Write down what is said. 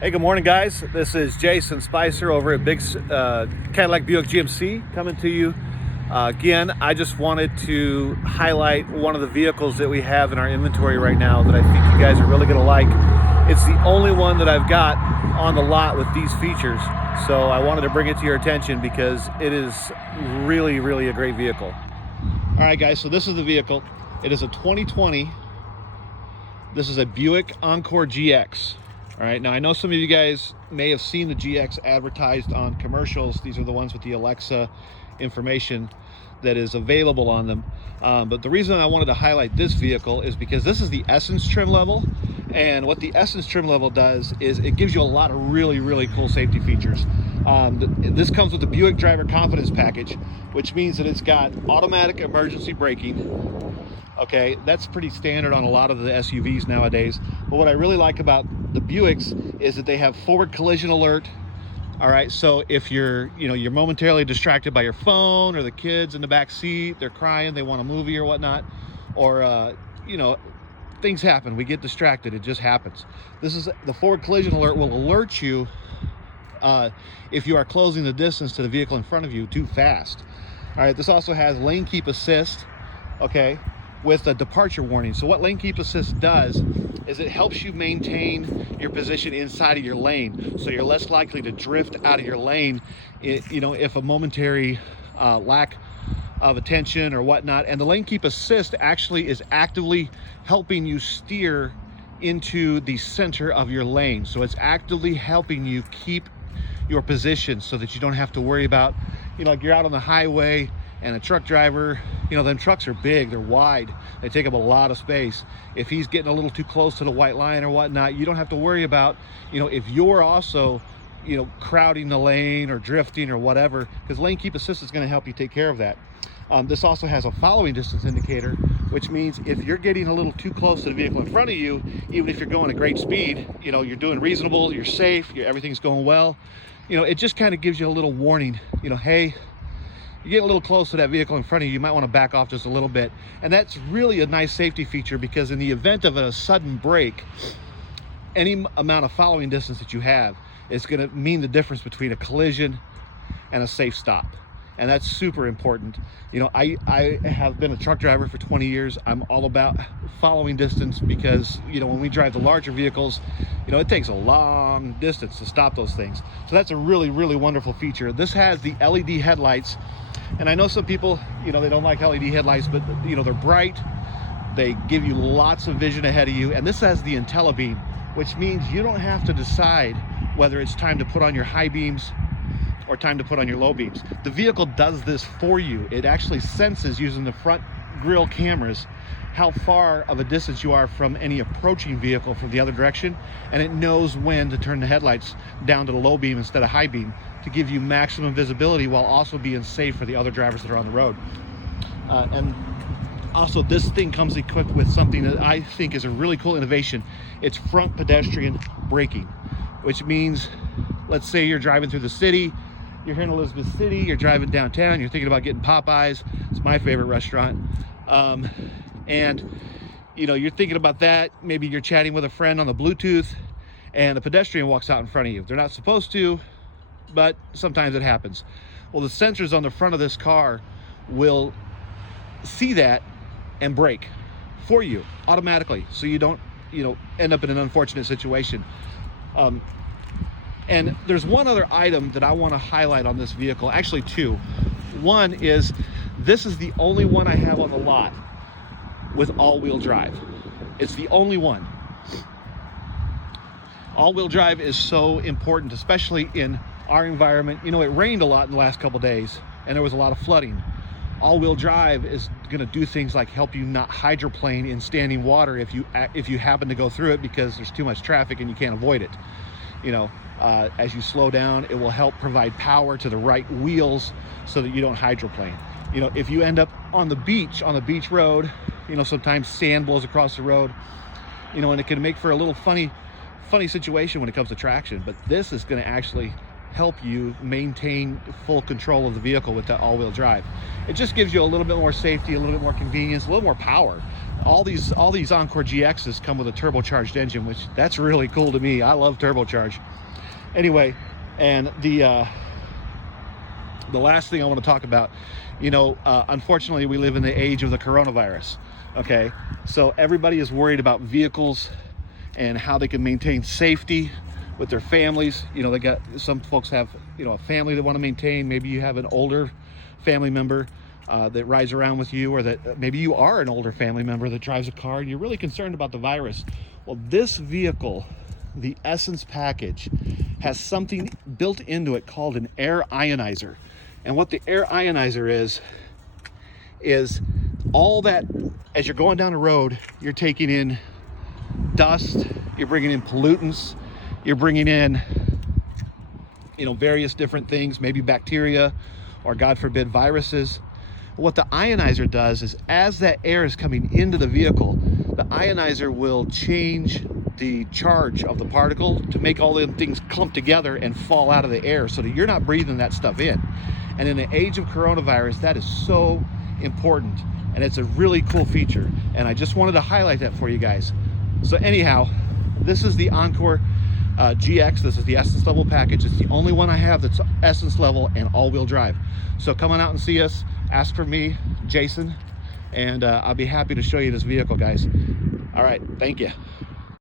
Hey, good morning, guys. This is Jason Spicer over at Big Cadillac Buick GMC coming to you. Again, I just wanted to highlight one of the vehicles that we have in our inventory right now that I think you guys are really going to like. It's the only one that I've got on the lot with these features. So I wanted to bring it to your attention because it is really, really a great vehicle. All right, guys, so this is the vehicle. It is a 2020. This is a Buick Encore GX. All right, now I know some of you guys may have seen the GX advertised on commercials. These are the ones with the Alexa information that is available on them. But the reason I wanted to highlight this vehicle is because this is the Essence trim level. And what the Essence trim level does is it gives you a lot of really, really cool safety features. This comes with the Buick Driver Confidence Package, which means that it's got automatic emergency braking. Okay, that's pretty standard on a lot of the SUVs nowadays. But what I really like about the Buicks is that they have forward collision alert. All right, so if you're momentarily distracted by your phone or the kids in the back seat, they're crying, they want a movie or whatnot, or things happen, we get distracted, it just happens. This is the forward collision alert will alert you if you are closing the distance to the vehicle in front of you too fast. All right, this also has lane keep assist, okay, with a departure warning. So what lane keep assist does is it helps you maintain your position inside of your lane, so you're less likely to drift out of your lane, if a momentary lack of attention or whatnot. And the lane keep assist actually is actively helping you steer into the center of your lane. So it's actively helping you keep your position so that you don't have to worry about, like you're out on the highway and a truck driver, them trucks are big, they're wide, they take up a lot of space. If he's getting a little too close to the white line or whatnot, you don't have to worry about, if you're also, crowding the lane or drifting or whatever, because lane keep assist is going to help you take care of that. This also has a following distance indicator, which means if you're getting a little too close to the vehicle in front of you, even if you're going at great speed, you're doing reasonable, you're safe, everything's going well, it just kind of gives you a little warning, hey, you get a little close to that vehicle in front of you, you might want to back off just a little bit. And that's really a nice safety feature, because in the event of a sudden break, any amount of following distance that you have is going to mean the difference between a collision and a safe stop. And that's super important. I have been a truck driver for 20 years. I'm all about following distance because, when we drive the larger vehicles, it takes a long distance to stop those things. So that's a really, really wonderful feature. This has the LED headlights. And I know some people, they don't like LED headlights, but they're bright. They give you lots of vision ahead of you. And this has the IntelliBeam, which means you don't have to decide whether it's time to put on your high beams or time to put on your low beams. The vehicle does this for you. It actually senses, using the front grille cameras, how far of a distance you are from any approaching vehicle from the other direction, and it knows when to turn the headlights down to the low beam instead of high beam to give you maximum visibility while also being safe for the other drivers that are on the road. And also, this thing comes equipped with something that I think is a really cool innovation. It's front pedestrian braking, which means, let's say you're driving through the city, you're here in Elizabeth City, you're driving downtown, you're thinking about getting Popeyes. It's my favorite restaurant. And you're thinking about that. Maybe you're chatting with a friend on the Bluetooth and a pedestrian walks out in front of you. They're not supposed to, but sometimes it happens. Well, the sensors on the front of this car will see that and brake for you automatically, so you don't end up in an unfortunate situation. And there's one other item that I want to highlight on this vehicle, actually two. One is, this is the only one I have on the lot with all-wheel drive. It's the only one. All-wheel drive is so important, especially in our environment. It rained a lot in the last couple days and there was a lot of flooding. All-wheel drive is going to do things like help you not hydroplane in standing water if you happen to go through it because there's too much traffic and you can't avoid it. As you slow down, it will help provide power to the right wheels so that you don't hydroplane. If you end up on the beach road, sometimes sand blows across the road, and it can make for a little funny situation when it comes to traction. But this is going to actually help you maintain full control of the vehicle with that all-wheel drive. It just gives you a little bit more safety, a little bit more convenience, a little more power. All these Encore GXs come with a turbocharged engine, which that's really cool to me. I love turbocharge. Anyway, and the last thing I want to talk about, you know, unfortunately we live in the age of the coronavirus. Okay, so everybody is worried about vehicles and how they can maintain safety with their families. You know, they got, some folks have, you know, a family they want to maintain. Maybe you have an older family member that rides around with you, or that maybe you are an older family member that drives a car and you're really concerned about the virus. Well, this vehicle, the Essence package, has something built into it called an air ionizer. And what the air ionizer is all that, as you're going down the road, you're taking in dust, you're bringing in pollutants, you're bringing in, you know, various different things, maybe bacteria, or God forbid, viruses. What the ionizer does is, as that air is coming into the vehicle, the ionizer will change the charge of the particle to make all the things clump together and fall out of the air, so that you're not breathing that stuff in. And in the age of coronavirus, that is so important, and it's a really cool feature, and I just wanted to highlight that for you guys. So anyhow, this is the Encore GX. This is the Essence level package. It's the only one I have that's Essence level and all-wheel drive. So come on out and see us, ask for me, Jason, and I'll be happy to show you this vehicle, guys. All right, thank you.